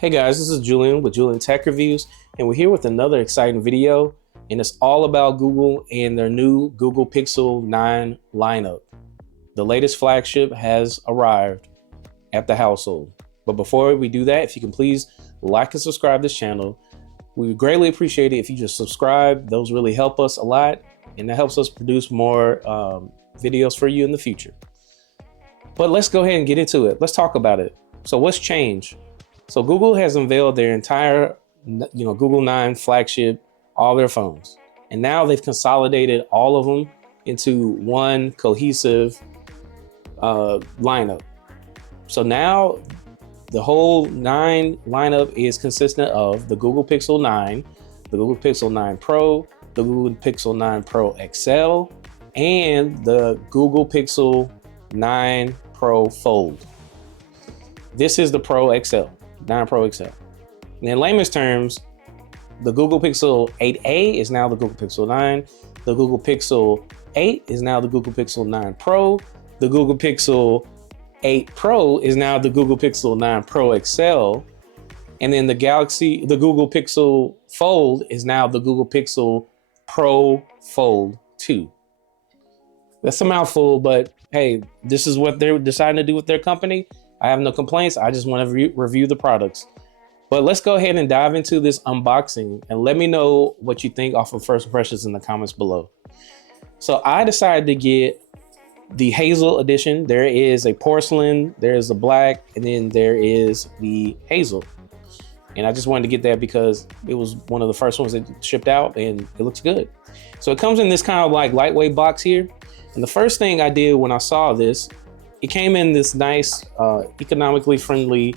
Hey guys, this is Julian with Juleon Tech Reviews, and we're here with another exciting video, and it's all about Google and their new Google Pixel 9 lineup. The latest flagship has arrived at the household. But before we do that, if you can please like and subscribe to this channel. We would greatly appreciate it if you just subscribe. Those really help us a lot, and that helps us produce more videos for you in the future. But let's go ahead and get into it. Let's talk about it. So what's changed? So Google has unveiled their entire, Google 9 flagship, all their phones. And now they've consolidated all of them into one cohesive lineup. So now the whole 9 lineup is consistent of the Google Pixel 9, the Google Pixel 9 Pro, the Google Pixel 9 Pro XL, and the Google Pixel 9 Pro Fold. This is the Pro XL. 9 Pro XL. And in layman's terms, the Google Pixel 8a is now the Google Pixel 9. The Google Pixel 8 is now the Google Pixel 9 Pro. The Google Pixel 8 Pro is now the Google Pixel 9 Pro XL. And then the Google Pixel Fold is now the Google Pixel Pro Fold 2. That's a mouthful, but hey, this is what they're deciding to do with their company. I have no complaints. I just want to review the products. But let's go ahead and dive into this unboxing and let me know what you think off of first impressions in the comments below. So I decided to get the Hazel edition. There is a porcelain, there's a black, and then there is the Hazel. And I just wanted to get that because it was one of the first ones that shipped out and it looks good. So it comes in this kind of like lightweight box here. And the first thing I did when I saw this, it came in this nice, economically friendly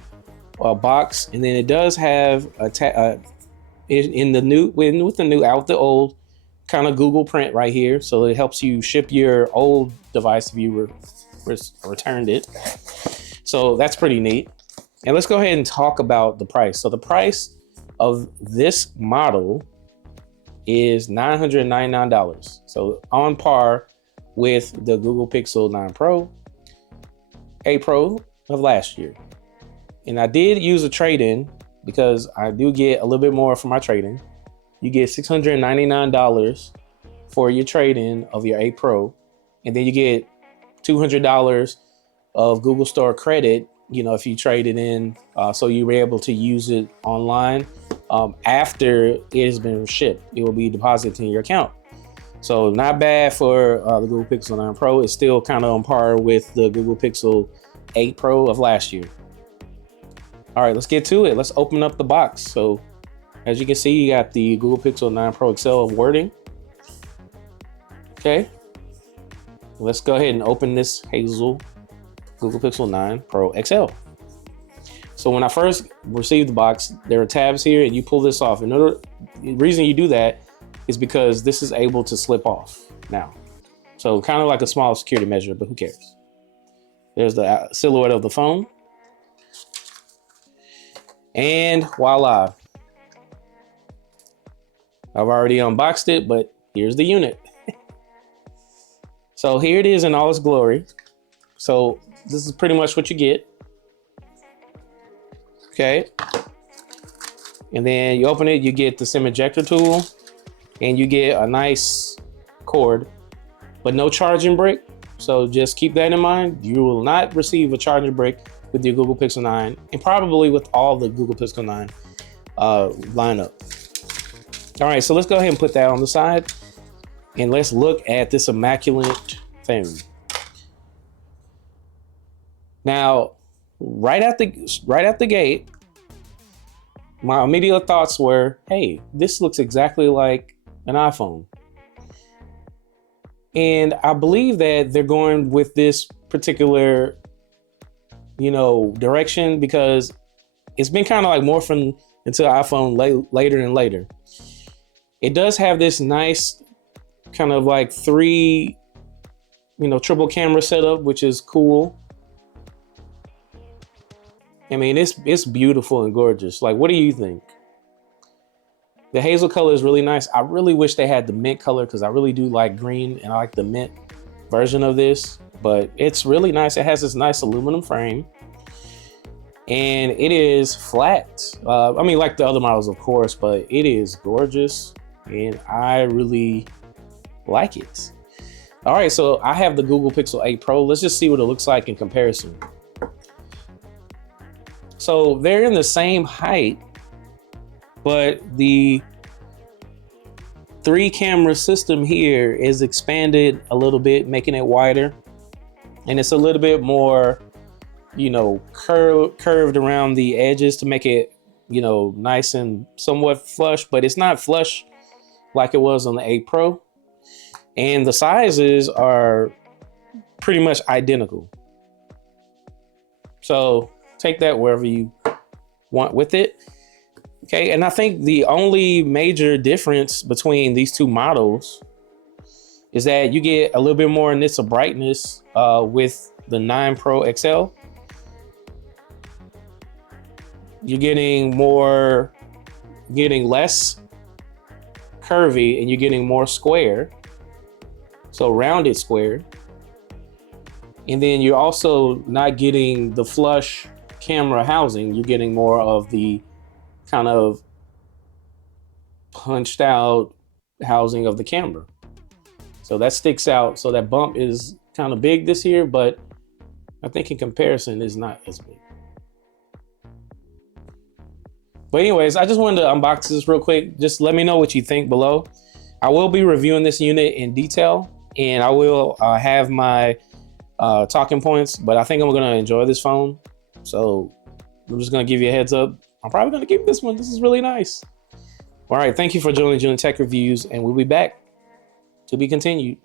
box, and then it does have with the new out the old kind of Google print right here, so it helps you ship your old device if you returned it. So that's pretty neat. And let's go ahead and talk about the price. So the price of this model is $999. So on par with the Google Pixel 9 Pro, 8 Pro of last year. And I did use a trade-in because I do get a little bit more for my trade-in. You get $699 for your trade-in of your 8 Pro. And then you get $200 of Google Store credit, if you trade it in, so you were able to use it online after it has been shipped. It will be deposited in your account. So not bad for the Google Pixel 9 Pro. It's still kind of on par with the Google Pixel 8 Pro of last year. All right, let's get to it. Let's open up the box. So as you can see, you got the Google Pixel 9 Pro XL wording. Okay. Let's go ahead and open this Hazel Google Pixel 9 Pro XL. So when I first received the box, there are tabs here and you pull this off. The reason you do that is because this is able to slip off now. So kind of like a small security measure, but who cares? There's the silhouette of the phone. And voila. I've already unboxed it, but here's the unit. So here it is in all its glory. So this is pretty much what you get. Okay. And then you open it, you get the SIM ejector tool. And you get a nice cord, but no charging brick. So just keep that in mind. You will not receive a charging brick with your Google Pixel 9 and probably with all the Google Pixel 9 lineup. All right, so let's go ahead and put that on the side and let's look at this immaculate thing. Now, right at the gate, my immediate thoughts were, hey, this looks exactly like an iPhone. And I believe that they're going with this particular, direction because it's been kind of like morphing into iPhone later and later. It does have this nice kind of like 3, triple camera setup, which is cool. I mean, it's beautiful and gorgeous. Like, what do you think? The hazel color is really nice. I really wish they had the mint color because I really do like green and I like the mint version of this, but it's really nice. It has this nice aluminum frame. and it is flat. I mean, like the other models, of course, but it is gorgeous, and I really like it. All right, so I have the Google Pixel 8 Pro. Let's just see what it looks like in comparison. So they're in the same height, but the 3-camera system here is expanded a little bit, making it wider. And it's a little bit more, you know, curved around the edges to make it, you know, nice and somewhat flush, but it's not flush like it was on the 8 Pro. And the sizes are pretty much identical. So take that wherever you want with it. Okay, and I think the only major difference between these two models is that you get a little bit more nits of brightness with the 9 Pro XL. You're getting less curvy, and you're getting more square. So rounded square. And then you're also not getting the flush camera housing. You're getting more of the kind of punched out housing of the camera. So that sticks out. So that bump is kind of big this year, but I think in comparison is not as big. But anyways, I just wanted to unbox this real quick. Just let me know what you think below. I will be reviewing this unit in detail, and I will have my talking points, but I think I'm gonna enjoy this phone. So I'm just gonna give you a heads up. I'm probably gonna keep this one. This is really nice. All right, thank you for joining Juleon Tech Reviews, and we'll be back to be continued.